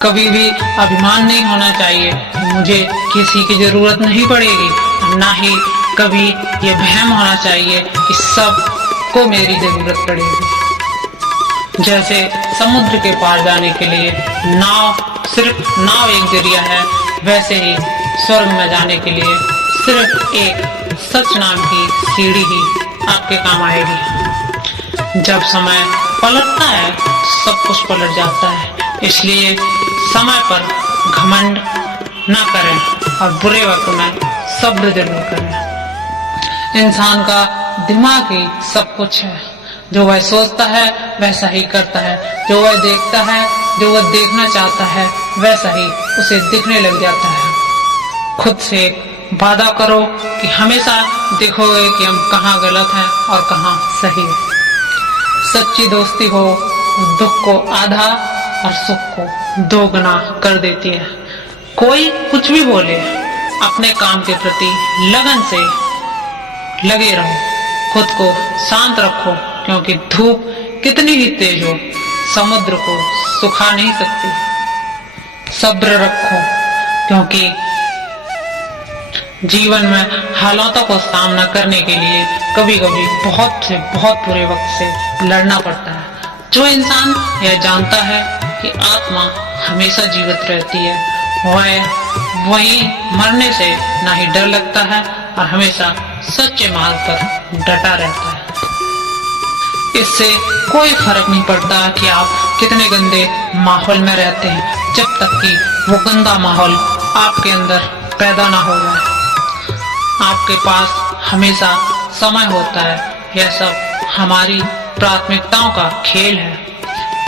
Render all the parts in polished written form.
कभी भी अभिमान नहीं होना चाहिए कि मुझे किसी की जरूरत नहीं पड़ेगी, ना ही कभी ये वहम होना चाहिए कि सबको मेरी जरूरत पड़ेगी। जैसे समुद्र के पार जाने के लिए सिर्फ नाव एक जरिया है, वैसे ही स्वर्ग में जाने के लिए सिर्फ एक सच नाम की सीढ़ी ही आपके काम आएगी। जब समय पलटता है सब कुछ पलट जाता है, इसलिए समय पर घमंड ना करें और बुरे वक्त में सब्र जरूर करें। इंसान का दिमाग ही सब कुछ है, जो वह सोचता है वैसा ही करता है, जो वह देखता है, जो वह देखना चाहता है वैसा ही उसे दिखने लग जाता है। खुद से वादा करो कि हमेशा देखोगे कि हम कहाँ गलत हैं और कहाँ सही है। सच्ची दोस्ती हो दुख को आधा और सुख को दोगुना कर देती है। कोई कुछ भी बोले, अपने काम के प्रति लगन से लगे रहो, खुद को शांत रखो, क्योंकि धूप कितनी ही तेज हो समुद्र को सुखा नहीं सकती। सब्र रखो, क्योंकि जीवन में हालातों को सामना करने के लिए कभी कभी बहुत से बहुत बुरे वक्त से लड़ना पड़ता है। जो इंसान यह जानता है कि आत्मा हमेशा जीवित रहती है, वह वही मरने से ना ही डर लगता है और हमेशा सच्चे मार्ग पर डटा रहता है। इससे कोई फर्क नहीं पड़ता कि आप कितने गंदे माहौल में रहते हैं, जब तक कि वो गंदा माहौल आपके अंदर पैदा ना हो जाए। आपके पास हमेशा समय होता है। यह सब हमारी प्राथमिकताओं का खेल है।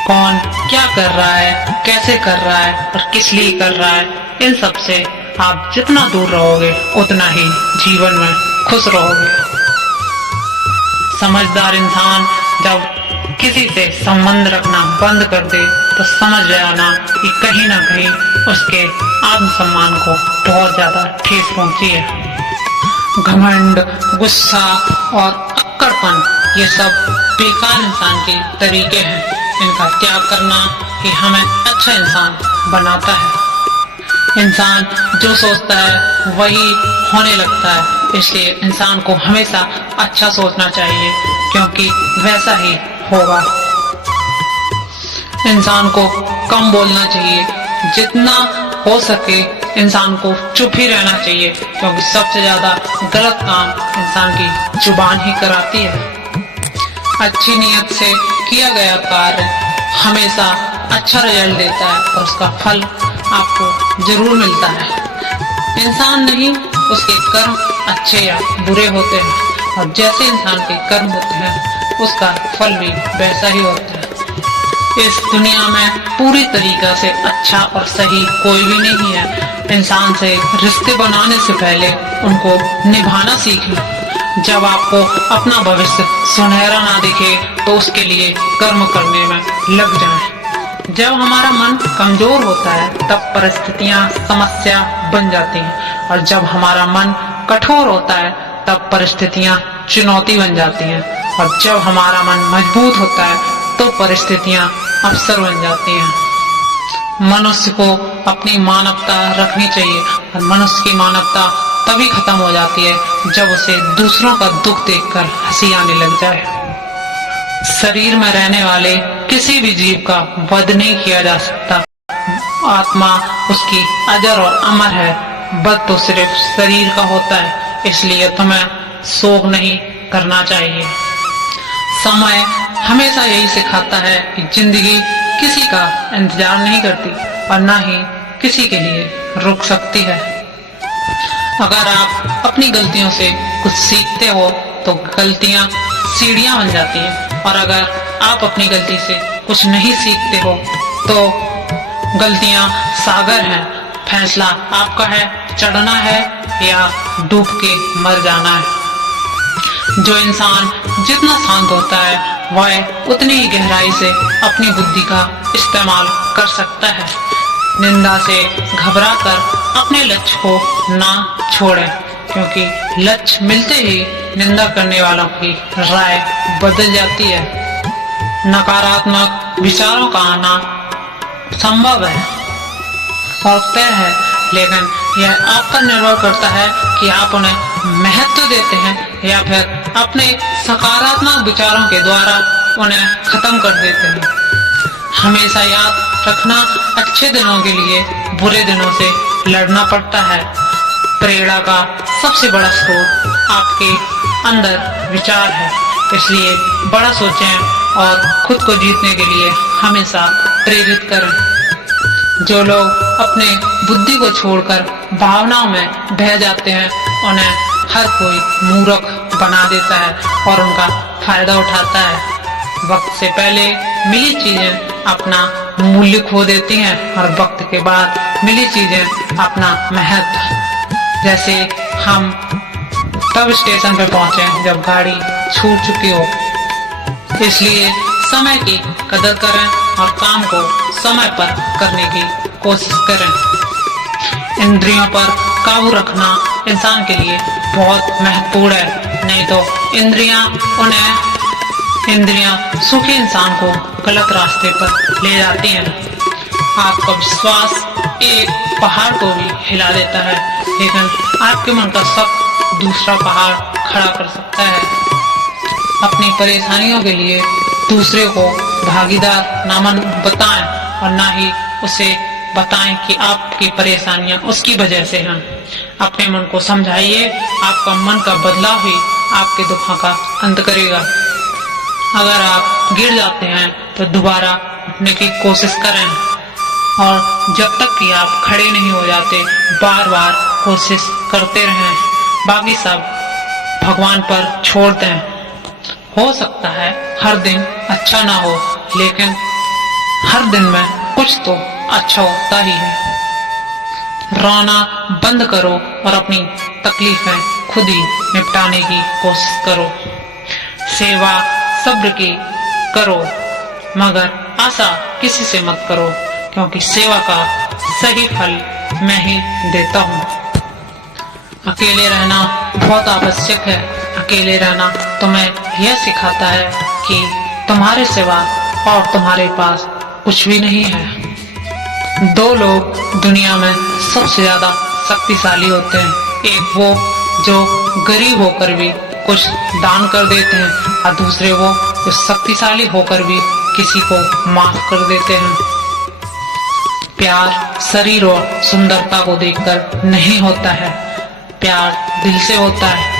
कौन क्या कर रहा है, कैसे कर रहा है और किस लिए कर रहा है, इन सब से आप जितना दूर रहोगे उतना ही जीवन में खुश रहोगे। समझदार इंसान जब किसी से संबंध रखना बंद कर दे तो समझ जाना कि कहीं ना कहीं उसके आत्मसम्मान को बहुत ज्यादा ठेस पहुंची है। घमंड, गुस्सा और अक्कड़पन ये सब बेकार इंसान के तरीके हैं। इनका त्याग करना ही हमें अच्छा इंसान बनाता है। इंसान जो सोचता है वही होने लगता है, इसलिए इंसान को हमेशा अच्छा सोचना चाहिए, क्योंकि वैसा ही होगा। इंसान को कम बोलना चाहिए, जितना हो सके इंसान को चुप ही रहना चाहिए, क्योंकि सबसे ज्यादा गलत काम इंसान की जुबान ही कराती है। अच्छी नीयत से किया गया कार्य हमेशा अच्छा रिजल्ट देता है और उसका फल आपको जरूर मिलता है। इंसान नहीं, उसके कर्म अच्छे या बुरे होते हैं, और जैसे इंसान के कर्म होते हैं उसका फल भी वैसा ही होता है। इस दुनिया में पूरी तरीका से अच्छा और सही कोई भी नहीं है। इंसान से रिश्ते बनाने से पहले उनको निभाना सीखें। जब आपको अपना भविष्य सुनहरा ना दिखे तो उसके लिए कर्म करने में लग जाएं। जब हमारा मन कमजोर होता है तब परिस्थितियां समस्या बन जाती हैं, और जब हमारा मन कठोर होता है तब परिस्थितियां चुनौती बन जाती हैं, और जब हमारा मन मजबूत होता है तो परिस्थितियां अवसर बन जाती हैं। मनुष्य को अपनी मानवता रखनी चाहिए, और मनुष्य की मानवता तभी खत्म हो जाती है जब उसे दूसरों का दुख देखकर हंसी आने लग जाए। शरीर में रहने वाले किसी भी जीव का वध नहीं किया जा सकता। आत्मा उसकी अजर और अमर है, वध तो सिर्फ शरीर का होता है। इसलिए तुम्हें शोक नहीं करना चाहिए। समय हमेशा यही सिखाता है कि जिंदगी किसी का इंतजार नहीं करती और ना ही किसी के लिए रुक सकती है। अगर आप अपनी गलतियों से कुछ सीखते हो तो गलतियां सीढ़ियां बन जाती हैं, और अगर आप अपनी गलती से कुछ नहीं सीखते हो तो गलतियां सागर हैं। फैसला आपका है, चढ़ना है या डूब के मर जाना है। जो इंसान जितना शांत होता है वह उतनी ही गहराई से अपनी बुद्धि का इस्तेमाल कर सकता है। निंदा से घबराकर अपने लक्ष्य को ना छोड़ें, क्योंकि लक्ष्य मिलते ही निंदा करने वालों की राय बदल जाती है। नकारात्मक विचारों का आना संभव है, और तय है, लेकिन यह आप पर निर्भर करता है कि आप उन्हें महत्व देते हैं या फिर अपने सकारात्मक विचारों के द्वारा उन्हें खत्म कर देते हैं। हमेशा याद रखना, अच्छे दिनों के लिए बुरे दिनों से लड़ना पड़ता है। प्रेरणा का सबसे बड़ा स्रोत आपके अंदर विचार है, इसलिए बड़ा सोचें और खुद को जीतने के लिए हमेशा प्रेरित करें। जो लोग अपने बुद्धि को छोड़कर भावनाओं में बह जाते हैं, उन्हें हर कोई मूर्ख बना देता है और उनका फायदा उठाता है। वक्त से पहले मिली चीजें अपना मूल्य खो देती हैं और वक्त के बाद मिली चीजें अपना महत्व। जैसे हम तब स्टेशन पे पहुंचे जब गाड़ी छूट चुकी हो, इसलिए समय की कदर करें और काम को समय पर करने की कोशिश करें। इंद्रियों पर काबू रखना इंसान के लिए बहुत महत्वपूर्ण है, नहीं तो इंद्रियां सुखी इंसान को गलत रास्ते पर ले जाती हैं। आपका विश्वास एक पहाड़ को भी हिला देता है, लेकिन आपके मन का शक दूसरा पहाड़ खड़ा कर सकता है। अपनी परेशानियों के लिए दूसरे को भागीदार ना बताएं और ना ही उसे बताएं कि आपकी परेशानियां उसकी वजह से हैं। अपने मन को समझाइए, आपका मन का बदलाव ही आपके दुखों का अंत करेगा। अगर आप गिर जाते हैं तो दोबारा उठने की कोशिश करें और जब तक कि आप खड़े नहीं हो जाते बार बार कोशिश करते रहें। बाकी सब भगवान पर छोड़ दें। हो सकता है हर दिन अच्छा ना हो, लेकिन हर दिन में कुछ तो अच्छा होता ही है। रोना बंद करो और अपनी तकलीफें खुद ही निपटाने की कोशिश करो। सेवा सब्र की करो, मगर आशा किसी से मत करो, क्योंकि सेवा का सही फल मैं ही देता हूँ। अकेले रहना बहुत आवश्यक है। अकेले रहना तुम्हें यह सिखाता है कि तुम्हारे सिवा और तुम्हारे पास कुछ भी नहीं है। दो लोग दुनिया में सबसे ज्यादा शक्तिशाली होते हैं, एक वो जो गरीब होकर भी कुछ दान कर देते हैं और दूसरे वो जो शक्तिशाली होकर भी किसी को माफ कर देते हैं। प्यार शरीर और सुंदरता को देखकर नहीं होता है, प्यार दिल से होता है।